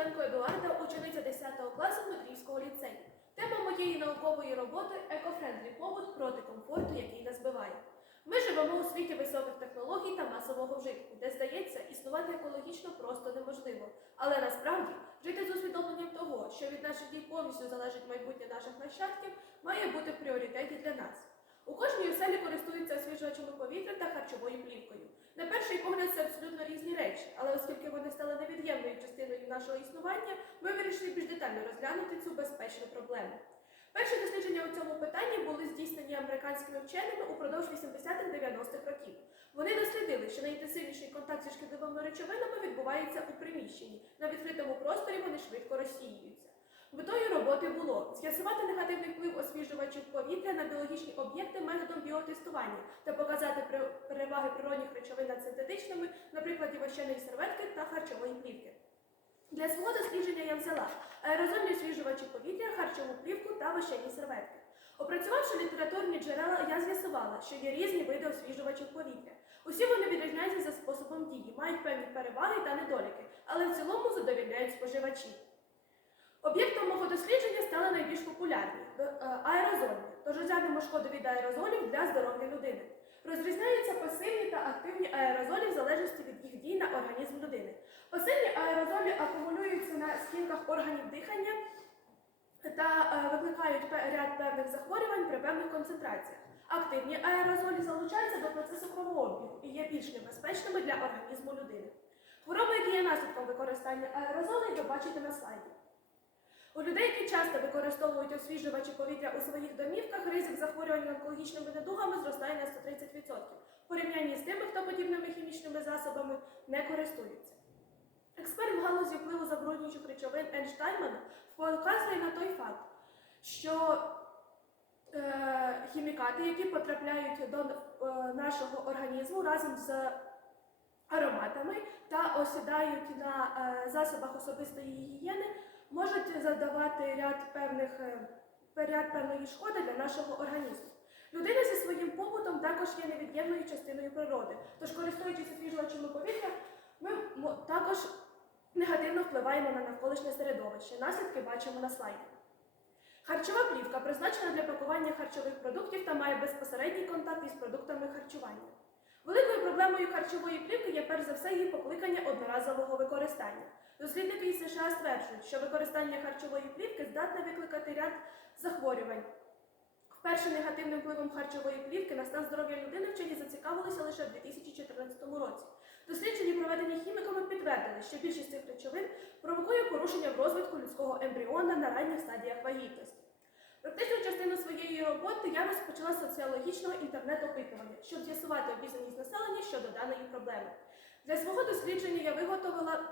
Дмитренко Едуарда, учениця 10 класу Дмитрівського ліцею. Тема моєї наукової роботи екофрендлі побут проти комфорту, який нас збиває. Ми живемо у світі високих технологій та масового вжитку, де здається, існувати екологічно просто неможливо. Але насправді жити з усвідомленням того, що від наших дій повністю залежить майбутнє наших нащадків, має бути в пріоритеті для нас. У кожній користуються повітря та харчовою плівкою. На перший погляд це абсолютно різні речі, але оскільки вони стали невід'ємною частиною нашого існування, ми вирішили більш детально розглянути цю безпечну проблему. Перші дослідження у цьому питанні були здійснені американськими вченими упродовж 80-х-90-х років. Вони дослідили, що найінтенсивніший контакт зі шкідливими речовинами відбувається у приміщенні. На відкритому просторі вони швидко розсіюються. Роботи було з'ясувати негативний вплив освіжувачів повітря на біологічні об'єкти методом біотестування та показати переваги природних речовин над синтетичними, на прикладі вощеної серветки та харчової плівки. Для свого дослідження я взяла аерозольні освіжувачі повітря, харчову плівку та вощені серветки. Опрацювавши літературні джерела, я з'ясувала, що є різні види освіжувачів повітря. Усі вони відрізняються за способом дії, мають певні переваги та недоліки, але в цілому задовільняють споживачів. Об'єктом мого дослідження стали найбільш популярні до- е, тож розглянемо шкоду від аерозолів для здоров'я людини. Розрізняються пасивні та активні аерозолі в залежності від їх дій на організм людини. Пасивні аерозолі акумулюються на стінках органів дихання та е, викликають ряд певних захворювань при певних концентраціях. Активні аерозолі залучаються до процесу кровообігу і є більш небезпечними для організму людини. Хвороби, які є наслідком використання аерозолей, ви бачите на слайді. У людей, які часто використовують освіжувачі повітря у своїх домівках, ризик захворювань онкологічними недугами зростає на 130% в порівнянні з тими, хто подібними хімічними засобами не користується. Експерт в галузі впливу забруднюючих речовин Ейнштейнмана показує на той факт, що е, хімікати, які потрапляють до е, нашого організму разом з ароматами та осідають на е, засобах особистої гігієни, можуть завдавати ряд певних е, ряд певної шкоди для нашого організму. Людина зі своїм побутом також є невід'ємною частиною природи, тож, користуючись освіжувачами повітря, ми також негативно впливаємо на навколишнє середовище. Наслідки бачимо на слайді. Харчова плівка призначена для пакування харчових продуктів та має безпосередній контакт із продуктами харчування. Великою проблемою харчової плівки є перш за все її покликання одноразового використання. Дослідники із США стверджують, що використання харчової плівки здатне викликати ряд захворювань. Вперше негативним впливом харчової плівки на стан здоров'я людини вчені зацікавилися лише в 2014 році. Дослідження, проведені хіміками, підтвердили, що більшість цих речовин провокує порушення в розвитку людського ембріона на ранніх стадіях вагітності. Практичну частину своєї роботи я розпочала соціологічного інтернет-опитування, щоб з'ясувати обізнаність населення щодо даної проблеми. Для свого дослідження я виготовила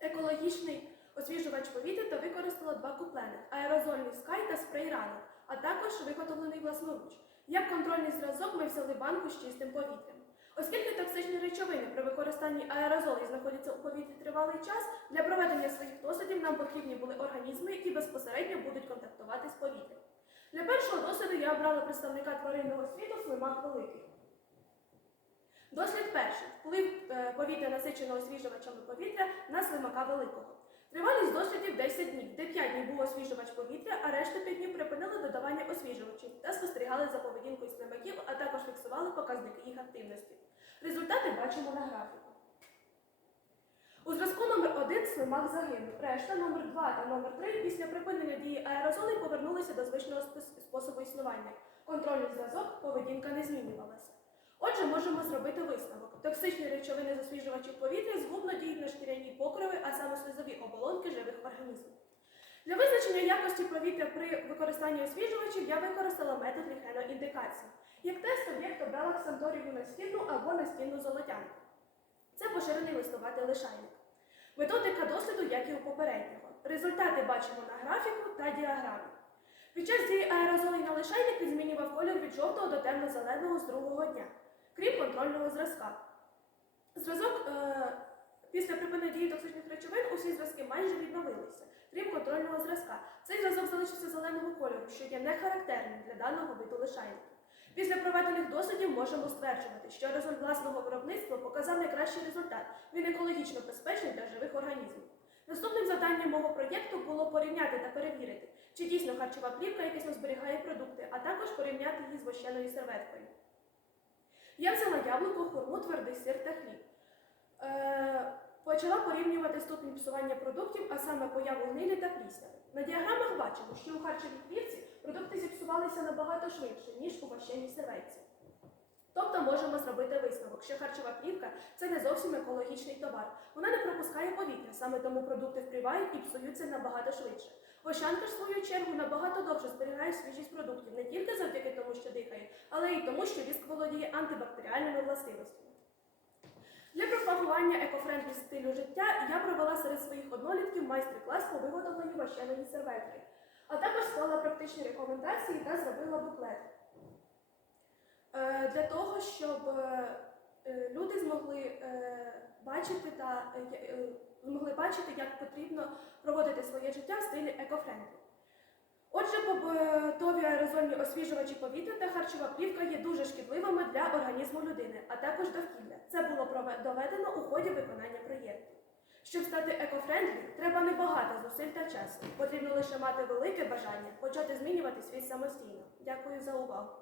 екологічний освіжувач повітря та використала два куплених аерозольний скай та спрей ранок, а також виготовлений власноруч. Як контрольний зразок ми взяли банку з чистим повітрям. Оскільки токсичні речовини при використанні аерозолів знаходяться у повітрі тривалий час, для проведення своїх дослідів нам потрібні були організми, які безпосередньо будуть контактувати з повітрям. Для першого досліду я обрала представника тваринного світу слимак великий. Дослід перший вплив е, повітря насиченого освіжувачами повітря на слимака великого. Тривалість дослідів 10 днів, де 5 днів був освіжувач повітря, а решту 5 днів припинили додавання освіжувачів та спостерігали за поведінкою слимаків, а також фіксували показники їх активності. Результати бачимо на графіку. У зразку номер 1 слимак загинув. Решта номер 2 та номер 3 після припинення дії аерозолей повернулися до звичного способу існування. Контрольний зразок поведінка не змінювалася. Отже, можемо зробити висновок. Токсичні речовини з освіжувачів повітря згубно діють на шкіряні покрови, а саме слизові оболонки живих організмів. Для визначення якості повітря при використанні освіжувачів я використала метод ліхеноіндикації. Як тест об'єкт обрала ксанторію настільну або настільну золотянку. Це поширений листуватий лишайник. Методика досліду, як і у попереднього. Результати бачимо на графіку та діаграмі. Під час дії аерозолей на лишайник він змінював колір від жовтого до темно-зеленого з другого дня, крім контрольного зразка. Зразок е, після припинення дії токсичних речовин усі зразки майже відновилися, крім контрольного зразка. Цей зразок залишився зеленого кольору, що є не характерним для даного виду лишайників. Після проведених дослідів можемо стверджувати, що аерозоль власного виробництва показав найкращий результат. Він екологічно безпечний для живих організмів. Наступним завданням мого проєкту було порівняти та перевірити, чи дійсно харчова плівка якісно зберігає продукти, а також порівняти її з вощеною серветкою. Я взяла яблуко, хурму, твердий сир та хліб. Е, почала порівнювати ступінь псування продуктів, а саме появу гнилі та плісняви. На діаграмах бачимо, що у харчовій плівці продукти зіпсувалися набагато швидше, ніж у вощеній серветці. Тобто можемо зробити висновок, що харчова плівка це не зовсім екологічний товар. Вона не пропускає повітря, саме тому продукти впрівають і псуються набагато швидше. Вощанка в свою чергу, набагато довше зберігає свіжість продуктів не тільки завдяки тому, що дихає, але й тому, що віск володіє антибактеріальними властивостями. Для пропагування екофрендлі стилю життя я провела серед своїх однолітків майстер-клас по виготовленню вощеної серветки, а також склала практичні рекомендації та зробила буклет. Е, Для того, щоб е, е, люди змогли бачити та змогли бачити, як потрібно проводити своє життя в стилі екофрендлі. Отже, побутові аерозольні освіжувачі повітря та харчова плівка є дуже шкідливими для організму людини, а також довкілля. Це було доведено у ході виконання проєкту. Щоб стати екофрендлі, треба небагато зусиль та часу. Потрібно лише мати велике бажання почати змінювати світ самостійно. Дякую за увагу.